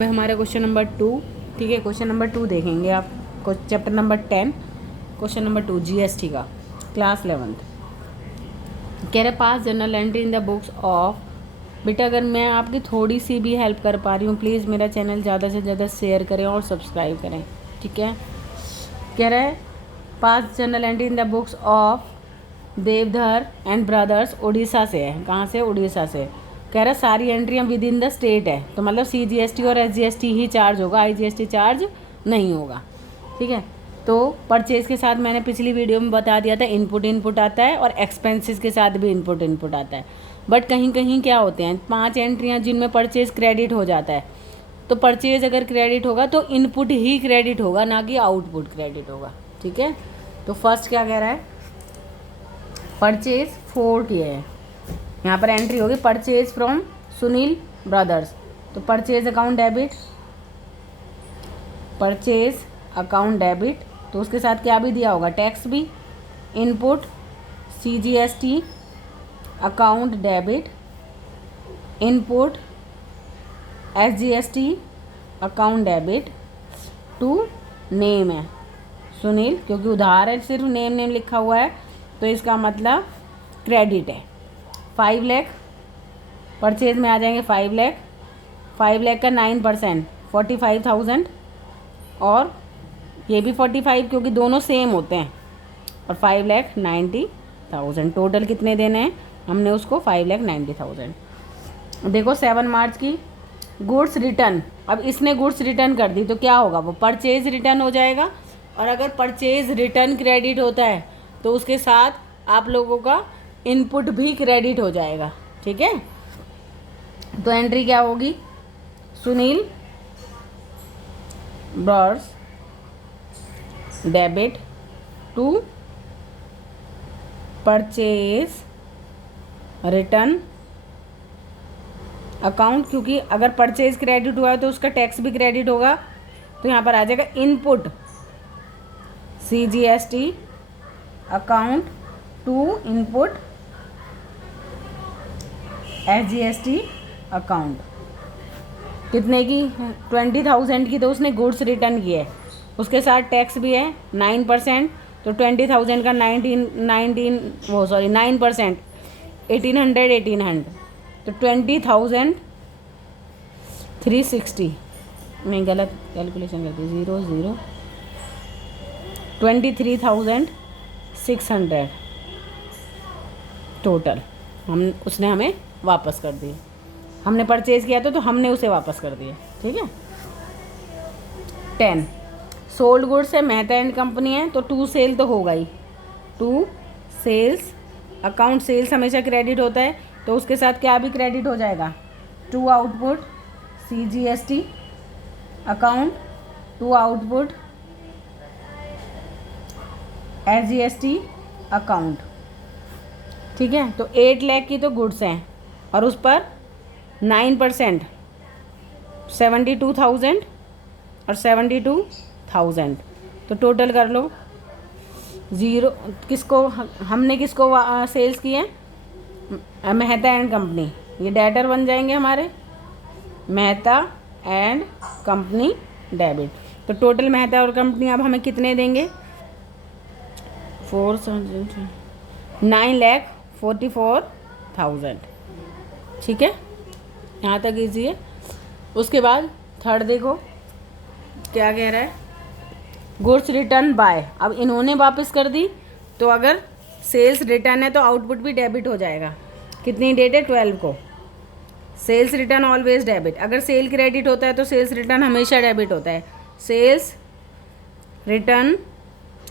हमारा question number 2। ठीक है, क्वेश्चन नंबर 2 देखेंगे आप। Chapter number 10 question number 2 GST का, क्लास 11th। कह रहे pass journal entry in the books of. बेटा अगर मैं आपकी थोड़ी सी भी हेल्प कर पा रही हूँ प्लीज़ मेरा चैनल ज़्यादा से ज़्यादा शेयर करें और सब्सक्राइब करें। ठीक है, कह रहे pass journal entry in the books of Deodhar and brothers Orissa से है। कहाँ से? उड़ीसा से। कह रहा सारी एंट्रियाँ विद इन द स्टेट है, तो मतलब CGST और SGST ही चार्ज होगा, IGST चार्ज नहीं होगा। ठीक है, तो परचेज के साथ मैंने पिछली वीडियो में बता दिया था इनपुट आता है और एक्सपेंसेस के साथ भी इनपुट आता है। बट कहीं कहीं क्या होते हैं 5 एंट्रियाँ जिनमें परचेज क्रेडिट हो जाता है, तो परचेज अगर क्रेडिट होगा तो इनपुट ही क्रेडिट होगा, ना कि आउटपुट क्रेडिट होगा। ठीक है, तो फर्स्ट क्या कह रहा है, परचेज 4 किए हैं। यहाँ पर एंट्री होगी परचेज फ्रॉम सुनील ब्रदर्स, तो purchase account debit, purchase account debit, तो उसके साथ क्या भी दिया होगा, टैक्स भी, input CGST account debit, input SGST account debit to name है सुनील, क्योंकि उधार है सिर्फ नेम लिखा हुआ है तो इसका मतलब क्रेडिट है। 5 लाख परचेज में आ जाएंगे 5 लाख, 5 लाख का 9% 45,000 और ये भी 45 क्योंकि दोनों सेम होते हैं, और 5,90,000 टोटल कितने देने हैं हमने उसको 5,90,000। देखो 7 मार्च की गुड्स रिटर्न, अब इसने गुड्स रिटर्न कर दी तो क्या होगा, वो परचेज रिटर्न हो जाएगा। और अगर परचेज रिटर्न क्रेडिट होता है तो उसके साथ आप लोगों का इनपुट भी क्रेडिट हो जाएगा। ठीक है, तो एंट्री क्या होगी, Sunil brothers debit to purchase return account, क्योंकि अगर परचेज क्रेडिट हुआ है तो उसका टैक्स भी क्रेडिट होगा, तो यहाँ पर आ जाएगा input CGST account to input SGST account. कितने की? 20,000 की तो उसने गुड्स रिटर्न की है, उसके साथ टैक्स भी है 9%, तो 20,000 का 9% 1800 तो 20,360, मैं गलत कैलकुलेशन करती हूँ, 0 23,600 टोटल उसने हमें वापस कर दिए। हमने परचेज किया था तो हमने उसे वापस कर दिया। ठीक है, 10 सोल्ड गुड्स है, मेहता एंड कंपनी है, तो 2 सेल तो होगा ही, 2 सेल्स अकाउंट, सेल्स हमेशा क्रेडिट होता है तो उसके साथ क्या भी क्रेडिट हो जाएगा, 2 output CGST account, 2 output SGST account. ठीक है, तो 8 लाख की तो गुड्स हैं और उस पर 9% 72,000 और 72,000, तो टोटल कर लो 0। किसको हमने किसको सेल्स किए? मेहता एंड कंपनी, ये डेटर बन जाएंगे हमारे, मेहता एंड कंपनी डेबिट। तो टोटल मेहता और कंपनी अब हमें कितने देंगे, 9,44,000। ठीक है, यहाँ तक इजी है। उसके बाद थर्ड देखो क्या कह रहा है, गुड्स रिटर्न बाय। अब इन्होंने वापस कर दी तो अगर सेल्स रिटर्न है तो आउटपुट भी डेबिट हो जाएगा। कितनी डेट है? 12 को। सेल्स रिटर्न ऑलवेज डेबिट, अगर सेल क्रेडिट होता है तो सेल्स रिटर्न हमेशा डेबिट होता है। सेल्स रिटर्न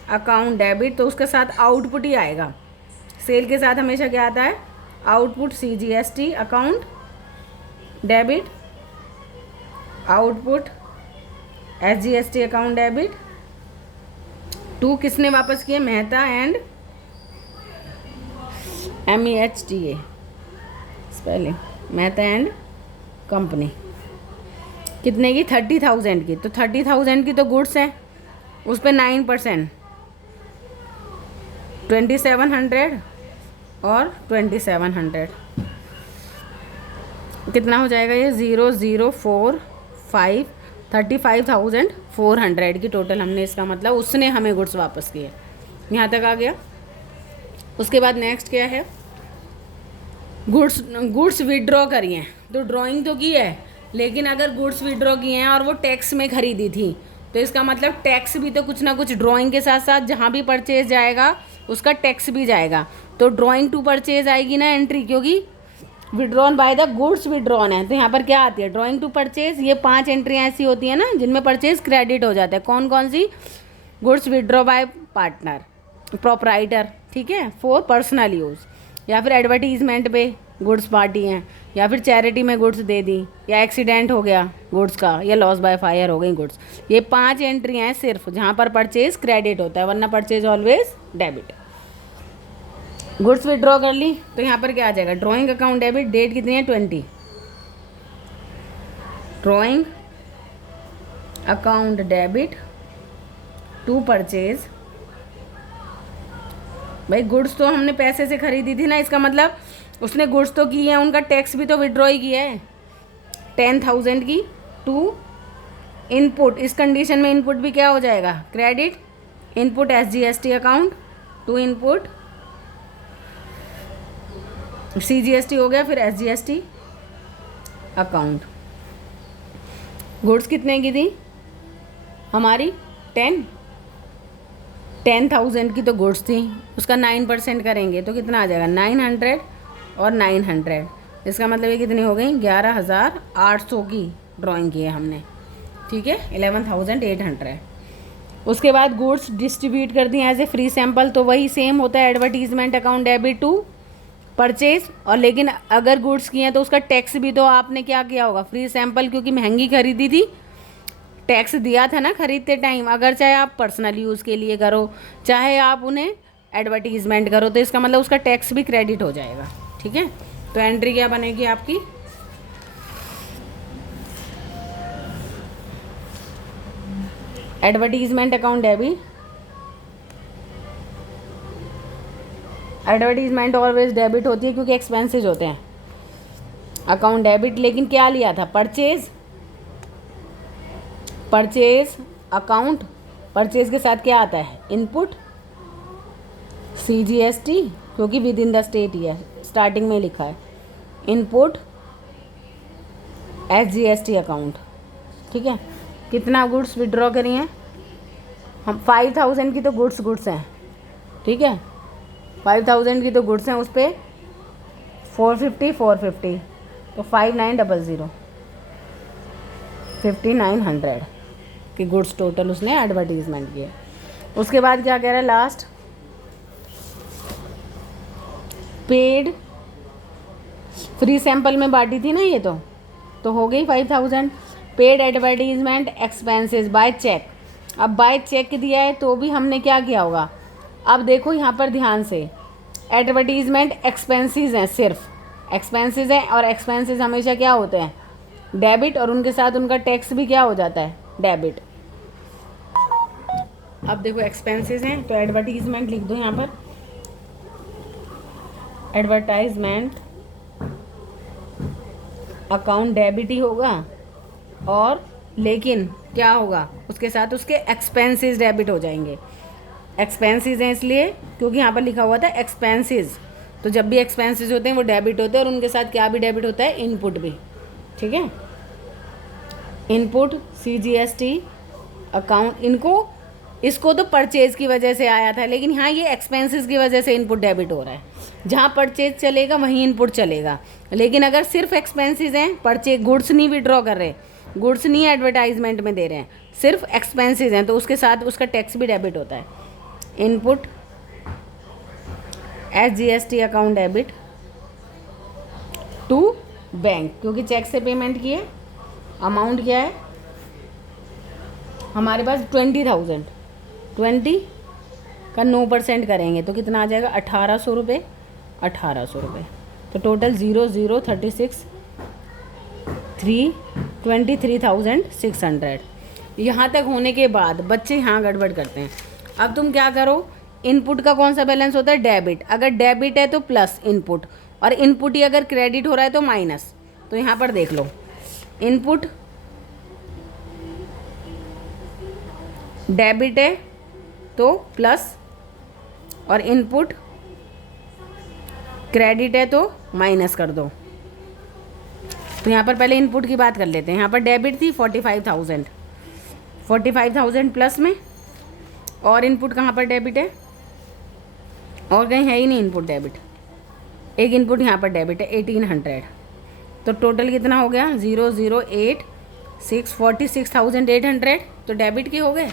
अकाउंट डेबिट, तो उसके साथ आउटपुट ही आएगा। सेल के साथ हमेशा क्या आता है, output CGST account debit, output SGST account debit. 2 किसने वापस किए? Mehta and MEHTA spelling, Mehta and company. कितने की? 30,000 की, तो 30,000 की तो गुड्स है, उस पर 9% 2700 और 2700 कितना हो जाएगा ये, 0,045 35,400 की टोटल हमने, इसका मतलब उसने हमें गुड्स वापस किए। यहाँ तक आ गया। उसके बाद नेक्स्ट क्या है, गुड्स विड्रॉ करी हैं। तो ड्राइंग तो की है, लेकिन अगर गुड्स विड्रॉ किए हैं और वो टैक्स में खरीदी थी, तो इसका मतलब टैक्स भी तो कुछ ना कुछ ड्राइंग के साथ साथ जहाँ भी परचेज जाएगा उसका टैक्स भी जाएगा। तो ड्राइंग टू परचेज आएगी ना एंट्री, क्योंकि withdrawn by the goods withdrawn है। तो यहाँ पर क्या आती है, ड्राइंग टू परचेज। ये 5 एंट्रियाँ ऐसी होती है ना जिनमें परचेज क्रेडिट हो जाता है। कौन कौन सी, goods withdraw by partner, proprietor, ठीक है, फॉर पर्सनल यूज़, या फिर एडवर्टीजमेंट पे गुड्स पार्टी हैं, या फिर चैरिटी में गुड्स दे दी, या एक्सीडेंट हो गया गुड्स का, या लॉस बाय फायर हो गई गुड्स। ये 5 एंट्रियाँ हैं सिर्फ जहाँ पर परचेज क्रेडिट होता है, वरना purchase always debit. Goods withdraw कर ली तो यहाँ पर क्या आ जाएगा, ड्राइंग अकाउंट डेबिट, डेट कितनी है 20, drawing account debit to purchase. भाई गुड्स तो हमने पैसे से खरीदी थी ना, इसका मतलब उसने गुड्स तो की है, उनका टैक्स भी तो विड्रॉ ही किया है 10,000 की। टू इनपुट, इस कंडीशन में इनपुट भी क्या हो जाएगा, credit, input SGST account, to input CGST हो गया, फिर SGST अकाउंट। गुड्स कितने की थी हमारी, 10,000 की तो गुड्स थी, उसका 9% करेंगे तो कितना आ जाएगा 900 और 900। इसका मतलब ये कितनी हो गई, 11,800 की ड्राइंग की है हमने, ठीक है, 11,800। उसके बाद गुड्स डिस्ट्रीब्यूट कर दी एज ए फ्री सैम्पल, तो वही सेम होता है advertisement account debit to purchase. और लेकिन अगर गुड्स किए हैं तो उसका टैक्स भी तो आपने क्या किया होगा, फ्री सैम्पल, क्योंकि महंगी खरीदी थी, टैक्स दिया था ना खरीदते टाइम। अगर चाहे आप पर्सनल यूज़ के लिए करो, चाहे आप उन्हें एडवर्टीजमेंट करो, तो इसका मतलब उसका टैक्स भी क्रेडिट हो जाएगा, ठीक है। तो एंट्री क्या बनेगी आपकी, advertisement account debit, advertisement always debit होती है क्योंकि एक्सपेंसेस होते हैं, अकाउंट डेबिट। लेकिन क्या लिया था, परचेज अकाउंट, परचेज के साथ क्या आता है, इनपुट CGST, क्योंकि विद इन द स्टेट ही है, स्टार्टिंग में लिखा है, इनपुट SGST अकाउंट, ठीक है। कितना गुड्स विड्रॉ करी हैं हम, 5,000 की तो गुड्स हैं, ठीक है, 5,000 की तो गुड्स हैं, उस पर 450 तो 5,900 5,900 की गुड्स टोटल उसने एडवर्टीजमेंट किए। उसके बाद क्या कह रहा है लास्ट, पेड, फ्री सैंपल में बांटी थी ना ये, तो हो गई 5,000। Paid advertisement expenses by cheque, अब बाय चेक दिया है तो भी हमने क्या किया होगा, अब देखो यहाँ पर ध्यान से, एडवर्टीजमेंट एक्सपेंसेस हैं, सिर्फ एक्सपेंसेस हैं, और एक्सपेंसेस हमेशा क्या होते हैं, डेबिट, और उनके साथ उनका टैक्स भी क्या हो जाता है, डेबिट। अब देखो एक्सपेंसेस हैं तो एडवर्टीजमेंट लिख दो यहाँ पर, एडवर्टाइजमेंट अकाउंट डेबिट ही होगा, और लेकिन क्या होगा उसके साथ उसके एक्सपेंसेस डेबिट हो जाएंगे। एक्सपेंसेस हैं इसलिए क्योंकि यहाँ पर लिखा हुआ था एक्सपेंसेस, तो जब भी एक्सपेंसेस होते हैं वो डेबिट होते हैं, और उनके साथ क्या भी डेबिट होता है, इनपुट भी, ठीक है। इनपुट CGST अकाउंट, इसको तो परचेज की वजह से आया था, लेकिन यहाँ ये एक्सपेंसेस की वजह से इनपुट डेबिट हो रहा है। जहाँ परचेज चलेगा वहीं इनपुट चलेगा, लेकिन अगर सिर्फ एक्सपेंसेस हैं, परचेज गुड्स नहीं विड्रॉ कर रहे, गुड्स नहीं एडवर्टाइजमेंट में दे रहे हैं, सिर्फ एक्सपेंसेस हैं, तो उसके साथ उसका टैक्स भी डेबिट होता है। Input SGST account debit to bank, क्योंकि चेक से पेमेंट किए, अमाउंट क्या है हमारे पास 20,000, 20 का 9% करेंगे तो कितना आ जाएगा, 1,800 रुपये, 1,800 रुपये। तो टोटल 0,036 23,600। यहाँ तक होने के बाद बच्चे यहाँ गड़बड़ करते हैं। अब तुम क्या करो, इनपुट का कौन सा बैलेंस होता है, डेबिट। अगर डेबिट है तो प्लस इनपुट, और इनपुट ही अगर क्रेडिट हो रहा है तो माइनस। तो यहाँ पर देख लो, इनपुट डेबिट है तो प्लस, और इनपुट क्रेडिट है तो माइनस कर दो। तो यहाँ पर पहले इनपुट की बात कर लेते हैं। यहाँ पर डेबिट थी 45,000, 45,000 प्लस में, और इनपुट कहाँ पर डेबिट है, और कहीं है ही नहीं इनपुट डेबिट, एक इनपुट यहाँ पर डेबिट है 1800। तो टोटल कितना हो गया 0086 46,800 तो डेबिट के हो गए।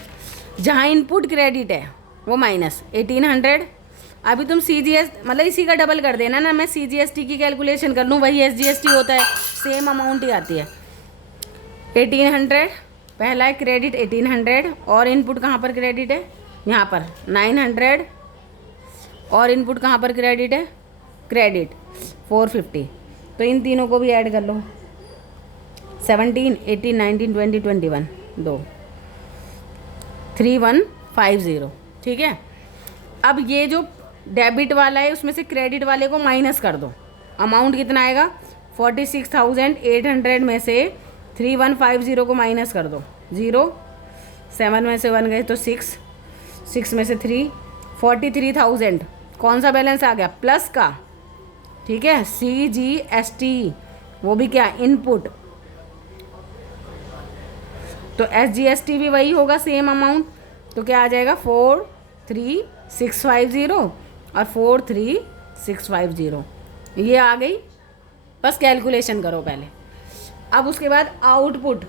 जहाँ इनपुट क्रेडिट है वो माइनस 1800। अभी तुम CGS मतलब इसी का डबल कर देना ना, मैं CGST की कैलकुलेशन कर लूँ, वही SGST होता है, सेम अमाउंट ही आती है। 1800 पहला है क्रेडिट 1800, और इनपुट कहाँ पर क्रेडिट है, यहाँ पर 900, और इनपुट कहाँ पर क्रेडिट है, क्रेडिट 450। तो इन तीनों को भी ऐड कर लो, 17 18 19 20 21 दो 3150। ठीक है। अब ये जो डेबिट वाला है उसमें से क्रेडिट वाले को माइनस कर दो, अमाउंट कितना आएगा 46,800 में से 3150 को माइनस कर दो, 0 7 में से 1 गए तो 6 6 में से 3 43,000 कौन सा बैलेंस आ गया, प्लस का। ठीक है। CGST वो भी क्या, इनपुट, तो SGST भी वही होगा, सेम अमाउंट। तो क्या आ जाएगा 43650 और 43650 ये आ गई। बस कैलकुलेशन करो पहले। अब उसके बाद आउटपुट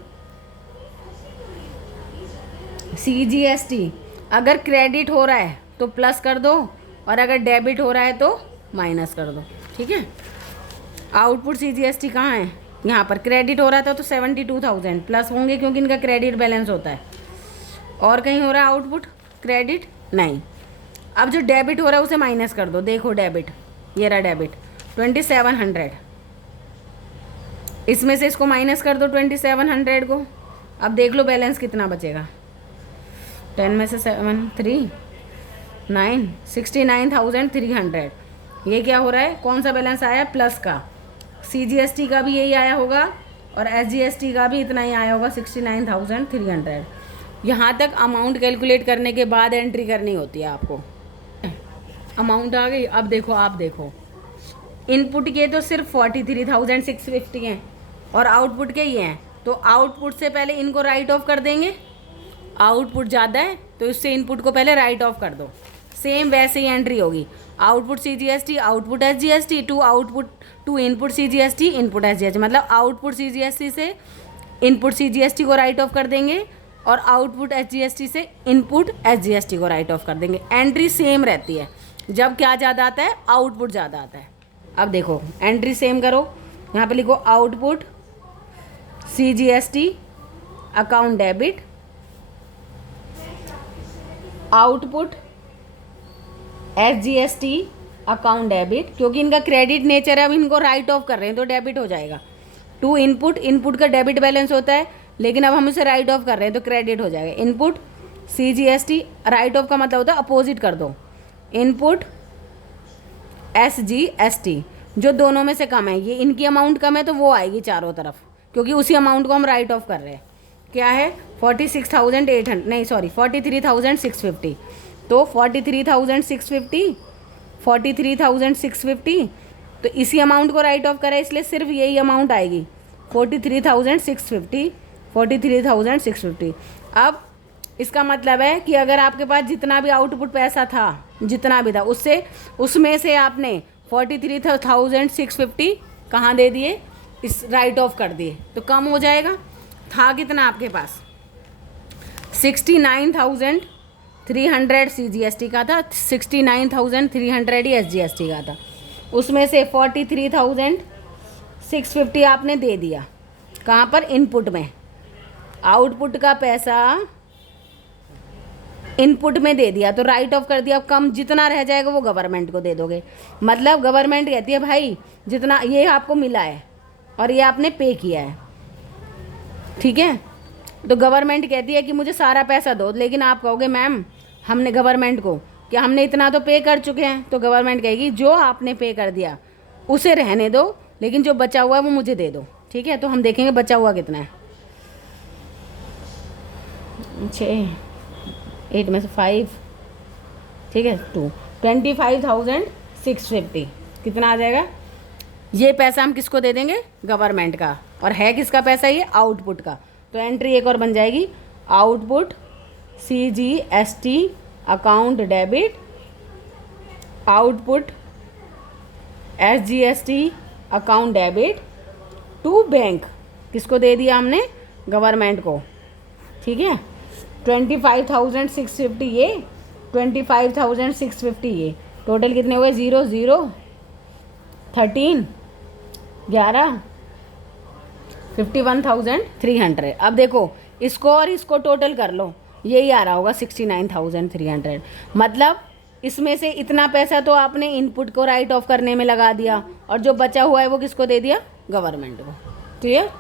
CGST अगर क्रेडिट हो रहा है तो प्लस कर दो, और अगर डेबिट हो रहा है तो माइनस कर दो। ठीक है। आउटपुट CGST कहाँ है, यहाँ पर क्रेडिट हो रहा था तो 72,000 प्लस होंगे क्योंकि इनका क्रेडिट बैलेंस होता है, और कहीं हो रहा है आउटपुट क्रेडिट नहीं। अब जो डेबिट हो रहा है उसे माइनस कर दो, देखो डेबिट, ये रहा डेबिट 2700, इसमें से इसको माइनस कर दो 2700 को। अब देख लो बैलेंस कितना बचेगा, 10 में से 7 3 9 69,300। ये क्या हो रहा है, कौन सा बैलेंस आया, प्लस का। CGST का भी यही आया होगा और SGST का भी इतना ही आया होगा 69,300। यहाँ तक अमाउंट कैलकुलेट करने के बाद एंट्री करनी होती है आपको। अमाउंट आ गई। अब देखो, आप देखो इनपुट के तो सिर्फ 43,650 हैं और आउटपुट के ही हैं, तो आउटपुट से पहले इनको राइट ऑफ कर देंगे। आउटपुट ज़्यादा है तो इससे इनपुट को पहले राइट ऑफ कर दो, सेम वैसे ही एंट्री होगी। Output CGST output SGST to output to input CGST input SGST, मतलब आउटपुट CGST से इनपुट CGST को राइट ऑफ कर देंगे और आउटपुट SGST से इनपुट SGST को राइट ऑफ कर देंगे। एंट्री सेम रहती है। जब क्या ज़्यादा आता है, आउटपुट ज़्यादा आता है। अब देखो एंट्री सेम करो, यहाँ पे लिखो output CGST account debit, output SGST account debit, क्योंकि इनका क्रेडिट नेचर है, अब इनको राइट ऑफ कर रहे हैं तो डेबिट हो जाएगा। टू इनपुट, इनपुट का डेबिट बैलेंस होता है लेकिन अब हम इसे राइट ऑफ कर रहे हैं तो क्रेडिट हो जाएगा। इनपुट CGST, राइट ऑफ का मतलब होता है अपोजिट कर दो। इनपुट SGST जो दोनों में से कम है, ये इनकी अमाउंट कम है तो वो आएगी चारों तरफ, क्योंकि उसी अमाउंट को हम राइट ऑफ कर रहे हैं। क्या है 46,800 नहीं सॉरी 43,650, तो 43,650 तो इसी अमाउंट को राइट ऑफ करें, इसलिए सिर्फ यही अमाउंट आएगी 43,650। अब इसका मतलब है कि अगर आपके पास जितना भी आउटपुट पैसा था, जितना भी था, उससे उसमें से आपने 43,650 कहाँ दे दिए, इस राइट ऑफ कर दिए, तो कम हो जाएगा। था कितना आपके पास 69,300 CGST का था, 69,300 ही SGST का था। उसमें से 43,650 आपने दे दिया कहाँ पर, इनपुट में। आउटपुट का पैसा इनपुट में दे दिया तो राइट ऑफ कर दिया। अब कम जितना रह जाएगा वो गवर्नमेंट को दे दोगे। मतलब गवर्नमेंट कहती है भाई जितना ये आपको मिला है और ये आपने पे किया है, ठीक है, तो गवर्नमेंट कहती है कि मुझे सारा पैसा दो, लेकिन आप कहोगे मैम हमने गवर्नमेंट को कि हमने इतना तो पे कर चुके हैं, तो गवर्नमेंट कहेगी जो आपने पे कर दिया उसे रहने दो, लेकिन जो बचा हुआ है वो मुझे दे दो। ठीक है, तो हम देखेंगे बचा हुआ कितना है। 6 8 में से 5, ठीक है 2, 25,650 कितना आ जाएगा। ये पैसा हम किसको दे देंगे, गवर्नमेंट का, और है किसका पैसा ये, आउटपुट का। तो एंट्री एक और बन जाएगी, output CGST account debit, output SGST account debit to bank, किसको दे दिया हमने, गवर्नमेंट को, ठीक है। 25,650 ये, 25,650 ये, टोटल कितने हुए, 0 0 13 11 51,300। अब देखो इसको और इसको टोटल कर लो, यही आ रहा होगा 69,300। मतलब इसमें से इतना पैसा तो आपने इनपुट को राइट ऑफ करने में लगा दिया, और जो बचा हुआ है वो किसको दे दिया, गवर्नमेंट को। क्लियर।